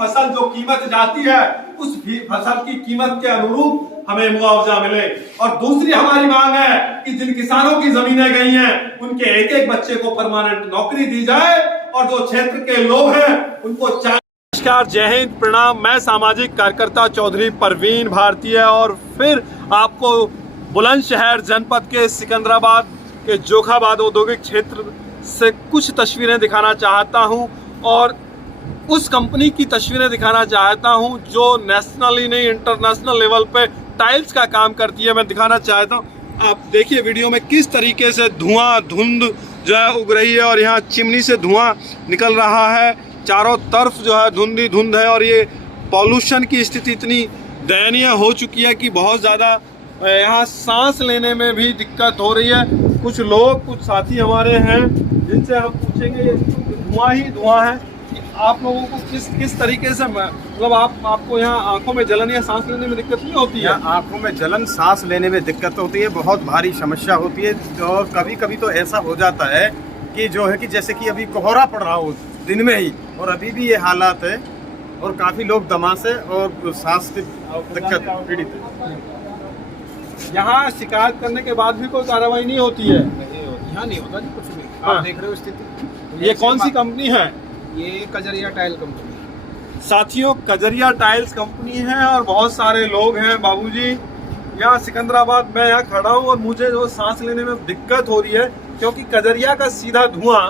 फसल जो कीमत जाती है उस फसल की कीमत के अनुरूप हमें मुआवजा मिले। और दूसरी हमारी मांग है कि जिन किसानों की जमीनें गई हैं उनके एक एक बच्चे को परमानेंट नौकरी दी जाए और जो क्षेत्र के लोग हैं उनको नमस्कार, जय हिंद, प्रणाम। मैं सामाजिक कार्यकर्ता चौधरी परवीन भारतीय और फिर आपको बुलंदशहर जनपद के सिकंदराबाद के जोखाबाद औद्योगिक क्षेत्र से कुछ तस्वीरें दिखाना चाहता हूं और उस कंपनी की तस्वीरें दिखाना चाहता हूं जो नेशनल ही नहीं इंटरनेशनल लेवल पे टाइल्स का काम करती है। मैं दिखाना चाहता हूं, आप देखिए वीडियो में किस तरीके से धुआं धुंध जो है उग रही है और यहाँ चिमनी से धुआं निकल रहा है। चारों तरफ जो है धुंध ही धुंध है और ये पॉल्यूशन की स्थिति इतनी दयनीय हो चुकी है कि बहुत ज़्यादा यहाँ सांस लेने में भी दिक्कत हो रही है। कुछ लोग, कुछ साथी हमारे हैं जिनसे हम पूछेंगे, ये धुआं ही धुआं है कि आप लोगों को किस तरीके से मतलब आपको यहाँ आंखों में जलन या सांस लेने में दिक्कत नहीं होती है? आंखों में जलन, सांस लेने में दिक्कत होती है, बहुत भारी समस्या होती है। और कभी कभी तो ऐसा हो जाता है कि जो है कि जैसे कि अभी कोहरा पड़ रहा हो दिन में ही, और अभी भी ये हालात है और काफ़ी लोग दमा से और सांस की दिक्कत पीड़ित है। यहाँ शिकायत करने के बाद भी कोई कार्रवाई नहीं होती है? यहाँ नहीं होता जी कुछ भी। आप देख रहे हो स्थिति। ये कौन सी कंपनी है? ये कजरिया टाइल कंपनी। साथियों, कजरिया टाइल्स कंपनी है और बहुत सारे लोग हैं। बाबूजी, यहाँ सिकंदराबाद में यहाँ खड़ा हूँ और मुझे जो सांस लेने में दिक्कत हो रही है क्योंकि कजरिया का सीधा धुआं,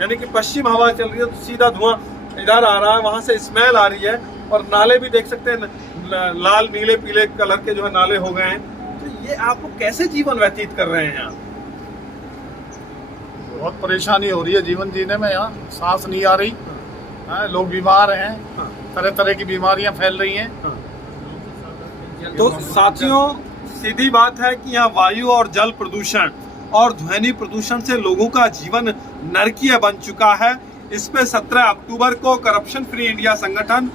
यानी कि पश्चिम हवा चल रही है तो सीधा धुआं इधर आ रहा है, वहाँ से स्मेल आ रही है। और नाले भी देख सकते हैं, लाल नीले पीले कलर के जो है नाले हो गए हैं। तो ये आप लोग कैसे जीवन व्यतीत कर रहे हैं यहाँ? बहुत परेशानी हो रही है जीवन जीने में। यहाँ सांस नहीं आ रही है, लोग बीमार हैं, तरह तरह की बीमारियां फैल रही हैं। तो साथियों, सीधी बात है कि यहाँ वायु और जल प्रदूषण और ध्वनि प्रदूषण से लोगों का जीवन नरकीय बन चुका है। इस पे 17 अक्टूबर को करप्शन फ्री इंडिया संगठन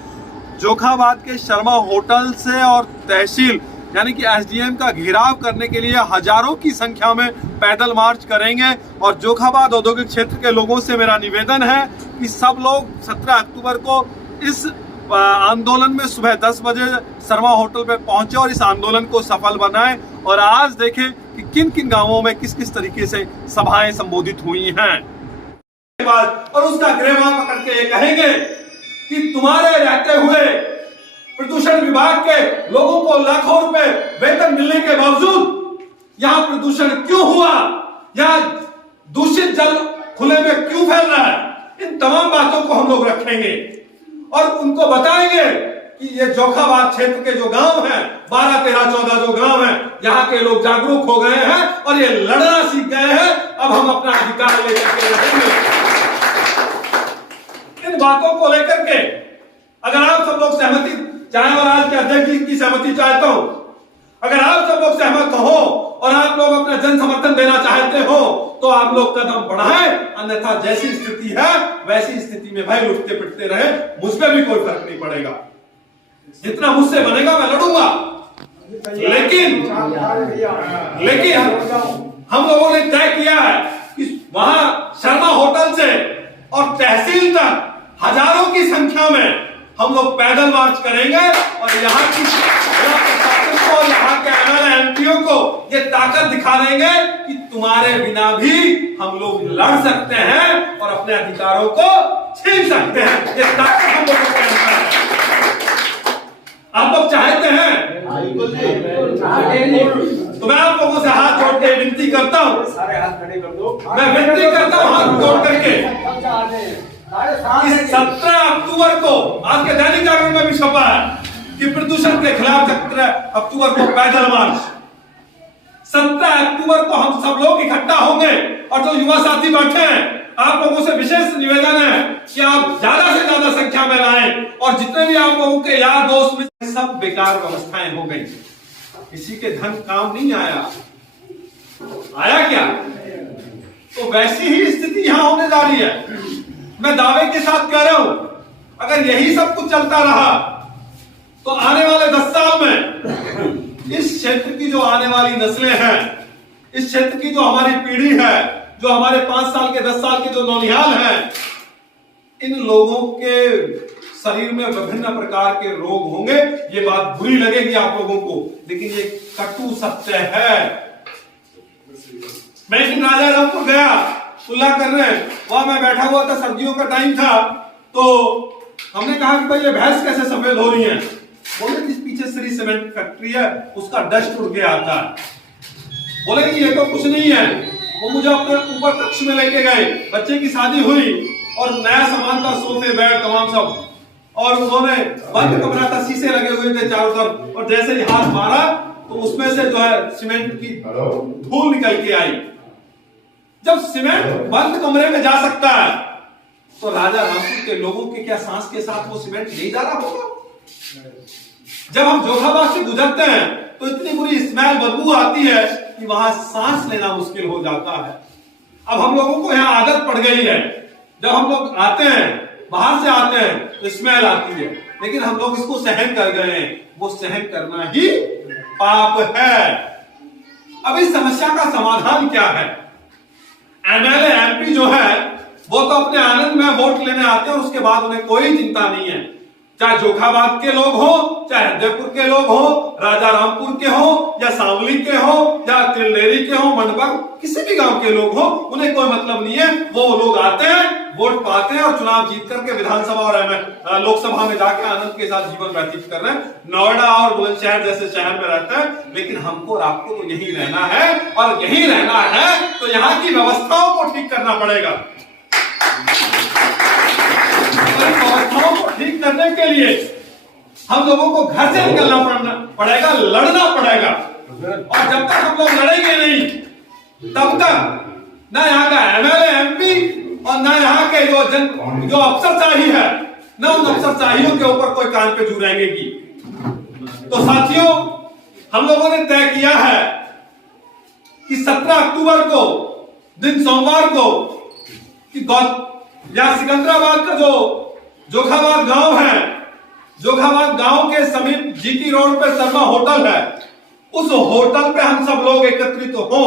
जोखाबाद के शर्मा होटल से और तहसील यानी कि एसडीएम का घेराव करने के लिए हजारों की संख्या में पैदल मार्च करेंगे। और जोखाबाद औद्योगिक क्षेत्र के लोगों से मेरा निवेदन है कि सब लोग 17 अक्टूबर को इस आंदोलन में सुबह 10 बजे शर्मा होटल पे पहुंचे और इस आंदोलन को सफल बनाएं। और आज देखें कि किन किन गांवों में किस किस तरीके से सभाएं संबोधित हुई हैं और उसका गिरफ्तार पकड़ के ये कहेंगे कि तुम्हारे रहते हुए प्रदूषण विभाग के लोगों को लाखों रुपए वेतन मिलने के बावजूद यहाँ प्रदूषण क्यों हुआ, यहाँ दूषित जल खुले में क्यों फैल रहा है, इन तमाम बातों को हम लोग रखेंगे और उनको बताएंगे कि ये जोखाबाद क्षेत्र के जो गांव हैं, 12, 13, 14 जो गांव हैं, यहाँ के लोग जागरूक हो गए हैं और ये लड़ना सीख गए हैं। अब हम अपना अधिकार लेकर के रहेंगे। इन बातों को लेकर के अगर आप सब लोग सहमति चाहे और आज के अध्यक्ष जी की सहमति चाहता हूं, अगर आप सब लोग सहमत हो और आप लोग अपना जन समर्थन देना चाहते हो तो आप लोग कदम बढ़ाएं, अन्यथा जैसी स्थिति है वैसी स्थिति में भाई लुटते पिटते रहे, मुझ पे भी कोई फर्क नहीं पड़ेगा। जितना मुझसे बनेगा मैं लड़ूंगा, लेकिन हम लोगों ने तय किया है कि वहां शर्मा होटल से और तहसील तक हजारों की संख्या में हम लोग पैदल मार्च करेंगे और यहाँ की प्रशासन को, यहाँ के एमएलए एमपीओ को ये ताकत दिखा देंगे कि तुम्हारे बिना भी हम लोग लड़ सकते हैं और अपने अधिकारों को छीन सकते हैं। ये ताकत हम लोगों के अंदर है। आप लोग चाहते हैं? तो मैं आप लोगों से हाथ जोड़ के विनती करता हूँ, सारे हाथ खड़े कर दो। मैं विनती करता हूँ हाथ जोड़ करके 17 अक्टूबर को आज के दैनिक जागरण में भी छपा है कि प्रदूषण के खिलाफ 17 अक्टूबर को पैदल मार्च। 17 अक्टूबर को हम सब लोग इकट्ठा होंगे और जो युवा साथी बैठे हैं, आप लोगों से विशेष निवेदन है कि आप ज्यादा से ज्यादा संख्या में लाएं और जितने भी आप लोगों के यार दोस्त में सब बेकार व्यवस्थाएं हो गई, किसी के धन काम नहीं आया क्या? तो वैसी ही स्थिति यहां होने जा रही है। मैं दावे के साथ कह रहा हूं, अगर यही सब कुछ चलता रहा तो आने वाले 10 साल में इस क्षेत्र की जो आने वाली नस्लें हैं, इस क्षेत्र की जो हमारी पीढ़ी है, जो हमारे 5 साल के 10 साल के जो नौनिहाल हैं, इन लोगों के शरीर में विभिन्न प्रकार के रोग होंगे। ये बात बुरी लगेगी आप लोगों को, लेकिन ये कटु सत्य है। मैं एक दिन राजा रामपुर गया, सुलह करने, वहां मैं बैठा हुआ था, सर्दियों का टाइम था, तो हमने कहा कि भाई ये भैंस कैसे सफेद हो रही है? बोले कि पीछे श्री सीमेंट फैक्ट्री है, उसका डस्ट उड़ के आता है। बोले कि ये तो कुछ नहीं है। वो मुझे अपने ऊपर कक्ष में लेके गए, बच्चे की शादी हुई और नया सामान था, सोफे बेड तमाम सब, और उन्होंने बंद कमरा था, शीशे लगे हुए थे चारों तरफ, और जैसे ही हाथ मारा तो उसमें से जो है सीमेंट की धूल निकल के आई। जब सीमेंट बंद कमरे में जा सकता है तो राजा रामपुर के लोगों के क्या सांस के साथ वो सीमेंट नहीं जा रहा होगा? जब हम जोधाबाद से गुजरते हैं तो इतनी बुरी स्मेल बदबू आती है कि वहां सांस लेना मुश्किल हो जाता है। अब हम लोगों को यहाँ आदत पड़ गई है, जब हम लोग आते हैं, बाहर से आते हैं तो स्मेल आती है, लेकिन हम लोग इसको सहन कर गए हैं। वो सहन करना ही पाप है। अब इस समस्या का समाधान क्या है? एमएलए एमपी जो है वो तो अपने आनंद में वोट लेने आते हैं और उसके बाद उन्हें कोई चिंता नहीं है, चाहे जोखाबाद के लोग हो, चाहे हृदयपुर के लोग हो, राजा रामपुर के हो, या सांवली के हो, या तिलडेरी के हो, मंडपा, किसी भी गांव के लोग हो, उन्हें कोई मतलब नहीं है। वो लोग आते हैं, वोट पाते हैं और चुनाव जीत करके विधानसभा और लोकसभा में जाके आनंद के साथ जीवन व्यतीत कर रहे हैं। नोएडा और बुलंदशहर जैसे शहर में रहते हैं, लेकिन हमको और आपको तो यही रहना है, और यही रहना है तो यहाँ की व्यवस्थाओं को ठीक करना पड़ेगा। व्यवस्थाओं को ठीक करने के लिए हम लोगों को घर से निकलना पड़ेगा, लड़ना पड़ेगा, और जब तक हम लोग लड़ेंगे नहीं तब तक ना यहाँ का एमएलए एमपी और ना यहाँ के जो अफसरशाही है, ना उन अफसरशाहियों के ऊपर कोई कान पे जू रहेंगे। तो साथियों, हम लोगों ने तय किया है कि 17 अक्टूबर को दिन सोमवार को कि या सिकंदराबाद का जो जोखाबाद गांव है, जोखाबाद गांव के समीप जीटी रोड पे शर्मा होटल है, उस होटल पे हम सब लोग एकत्रित हो